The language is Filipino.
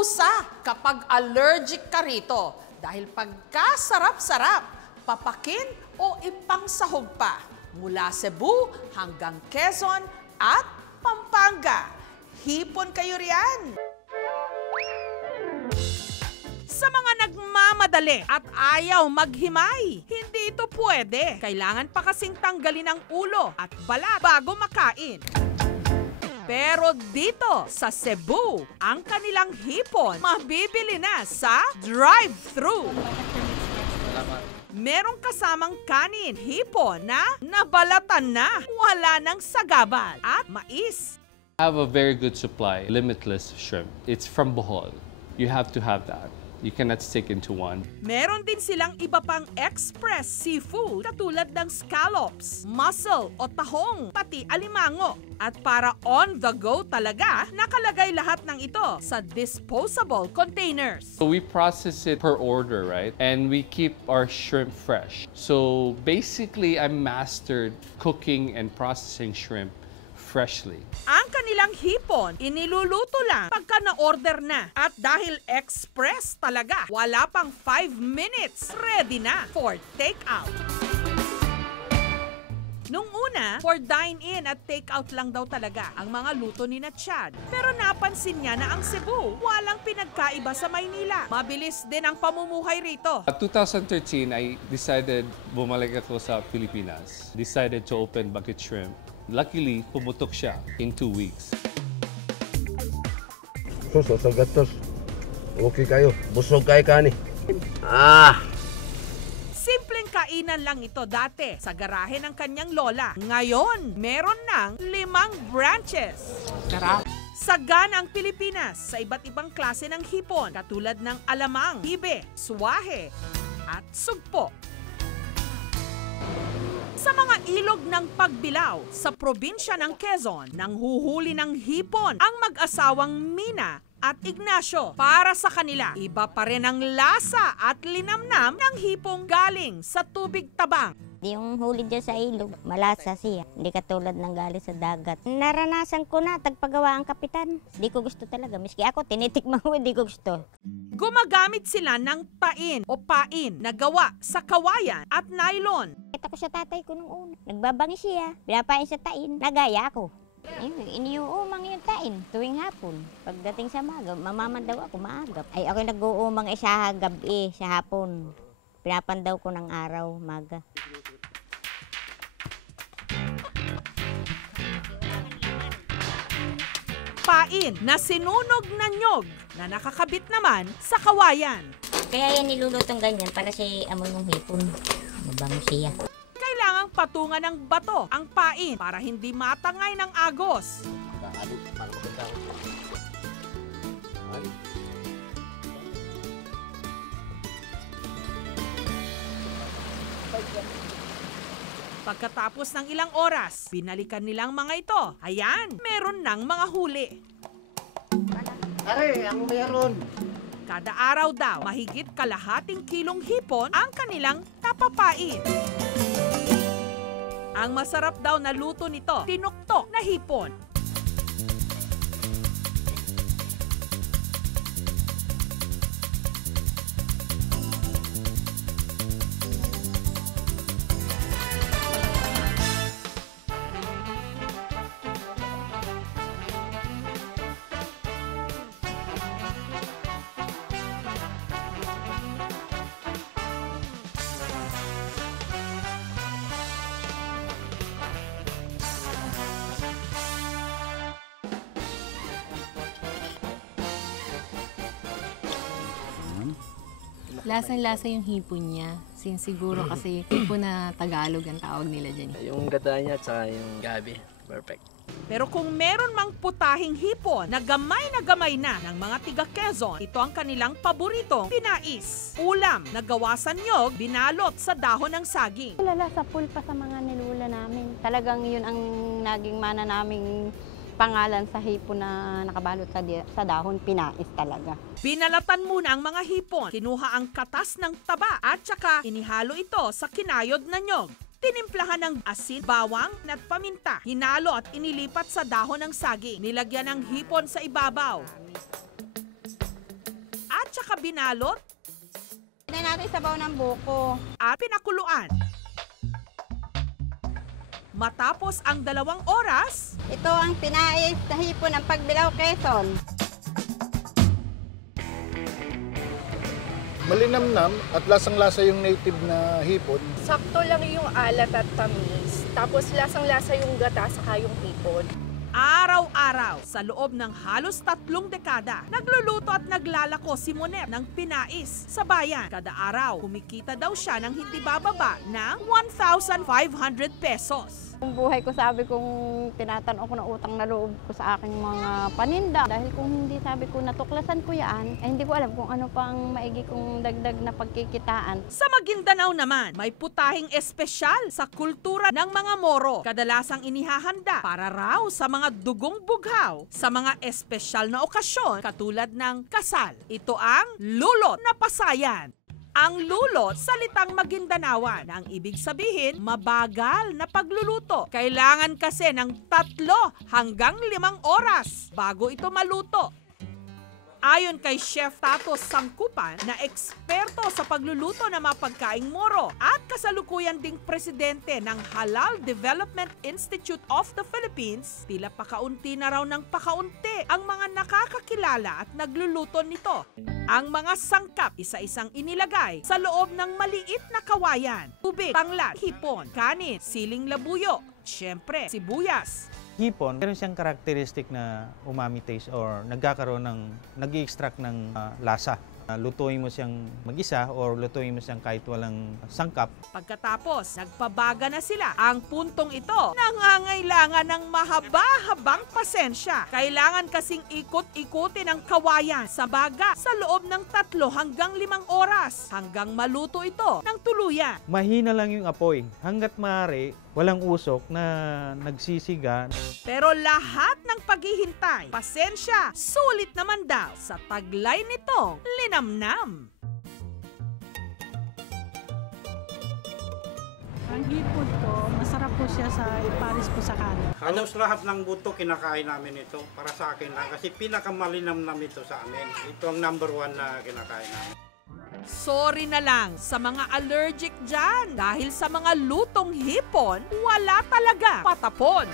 parusa kapag allergic ka rito dahil pagkasarap-sarap, papakin o ipangsahog pa mula Cebu hanggang Quezon at Pampanga. Hipon kayo riyan! Sa mga nagmamadali at ayaw maghimay, hindi ito pwede. Kailangan pa kasing tanggalin ang ulo at balat bago makain. Pero dito sa Cebu, ang kanilang hipon mabibili na sa drive-thru. Merong kasamang kanin, hipon na nabalatan na, wala ng sagabal at mais. I have a very good supply, limitless shrimp. It's from Bohol. You have to have that. You cannot stick into one. Meron din silang iba pang express seafood katulad ng scallops, mussel o tahong, pati alimango. At para on the go talaga, nakalagay lahat ng ito sa disposable containers. So we process it per order, right? And we keep our shrimp fresh. So basically, I mastered cooking and processing shrimp freshly. Ang kanilang hipon, iniluluto lang pagka na-order na. At dahil express talaga, wala pang 5 minutes, ready na for take-out. Nung una, for dine-in at take-out lang daw talaga ang mga luto ni na Chad. Pero napansin niya na ang Cebu, walang pinagkaiba sa Maynila. Mabilis din ang pamumuhay rito. At 2013, I decided bumalik ako sa Pilipinas. Decided to open Bucket Shrimp. Luckily, pumutok siya in 2 weeks. Sus, gatos. Okay kayo. Busog kayo kani. Simpleng kainan lang ito dati sa garahe ng kanyang lola. Ngayon, meron ng 5 branches. Sarap. Sagana ang Pilipinas sa iba't ibang klase ng hipon katulad ng alamang, hibe, suwahe at sugpo. Sa mga ilog ng Pagbilao sa probinsya ng Quezon, nanghuhuli ng hipon ang mag-asawang Mina at Ignacio. Para sa kanila, iba pa rin ang lasa at linamnam ng hipong galing sa tubig tabang. Yung huli dyan sa ilog, malasa siya. Hindi katulad ng galing sa dagat. Naranasan ko na, tagpagawa ang kapitan. Hindi ko gusto talaga. Miski ako, tinitikman ko, hindi ko gusto. Gumagamit sila ng tain o pain na gawa sa kawayan at nylon. Kita ko sa tatay ko nung una. Nagbabangi siya. Pinapain sa tain. Nagaya ako. Iniuumang yung tain tuwing hapon. Pagdating sa maga, mamamandaw ako maagap. Ay, ako nag-uumang sa gabi, sa hapon. Pinapandaw ko ng araw, maga. Pain na sinunog na nyog na nakakabit naman sa kawayan. Kaya yan nilulutong ganyan para sa amoy ng hipon. Mabango siya. Kailangang patungan ng bato ang pain para hindi matangay ng agos. Pagkatapos ng ilang oras, binalikan nilang mga ito. Ayan, meron ng mga huli. Are, ang meron. Kada araw daw, mahigit kalahating kilong hipon ang kanilang napapain. Ang masarap daw na luto nito, tinuktok na hipon. Lasang-lasa yung hipon niya. Siguro kasi hipon na Tagalog ang tawag nila dyan. Yung gata niya at saka yung gabi. Perfect. Pero kung meron mang putahing hipon na gamay na ng mga tiga Quezon, ito ang kanilang paboritong pinais. Ulam na gawa sa niyog, binalot sa dahon ng saging. Lala sa pulpa sa mga nilula namin. Talagang yun ang naging mana naming pangalan sa hipon na nakabalot sa dahon, pinais talaga. Binalatan muna ang mga hipon, kinuha ang katas ng taba at saka inihalo ito sa kinayod na nyog. Tinimplahan ng asin, bawang at paminta, hinalo at inilipat sa dahon ng saging. Nilagyan ng hipon sa ibabaw. saka binalot Tignan natin sabaw ng buko. at pinakuluan. Matapos ang 2 oras, Ito ang pinais na hipon ng Pagbilao, Quezon. Malinamnam at lasang-lasa yung native na hipon. Sakto lang yung alat at tamis. Tapos lasang-lasa yung gata saka yung hipon. araw-araw sa loob ng halos 3 dekada, nagluluto at naglalako si Monet ng pinais sa bayan. Kada araw, kumikita daw siya ng hindi bababa ng 1,500 pesos. Yung buhay ko, sabi kong tinatanong ko na utang na loob ko sa aking mga paninda. Dahil kung hindi, sabi ko, natuklasan ko yan, hindi ko alam kung ano pang maigi kong dagdag na pagkikitaan. Sa Maguindanao naman, may putahing espesyal sa kultura ng mga Moro. Kadalasang inihahanda para raw sa mga dugong bughaw sa mga espesyal na okasyon katulad ng kasal. Ito ang lulot na pasayan. Ang lulot, salitang Magindanawan. Ang ibig sabihin, mabagal na pagluluto. Kailangan kasi ng 3 hanggang 5 oras bago ito maluto. Ayon kay Chef Tato Sangkupan na eksperto sa pagluluto ng mga pagkaing Moro at kasalukuyan ding presidente ng Halal Development Institute of the Philippines, tila pakaunti na raw ng pakaunti ang mga nakakakilala at nagluluto nito. Ang mga sangkap isa-isang inilagay sa loob ng maliit na kawayan, tubig, tanglad, hipon, kanin, siling labuyo, syempre sibuyas. Hipon, meron siyang karakteristik na umami taste or nag-i-extract ng lasa. Lutuin mo siyang mag-isa or lutuin mo siyang kahit walang sangkap. Pagkatapos, nagpabaga na sila. Ang puntong ito, nangangailangan ng mahaba-habang pasensya. Kailangan kasing ikot-ikutin ang kawayan sa baga sa loob ng 3 hanggang 5 oras hanggang maluto ito ng tuluyan. Mahina lang yung apoy. Hanggat maaari, walang usok na nagsisiga. Pero lahat ng paghihintay, pasensya, sulit naman daw sa taglay nitong linamnam. Ang hipon po, masarap po siya sa iparis po sa kanin. Halos lahat ng buto kinakain namin ito para sa akin lang kasi pinakamalinamnam ito sa amin. Ito ang number 1 na kinakain namin. Sorry na lang sa mga allergic dyan dahil sa mga lutong hipon, wala talaga patapon.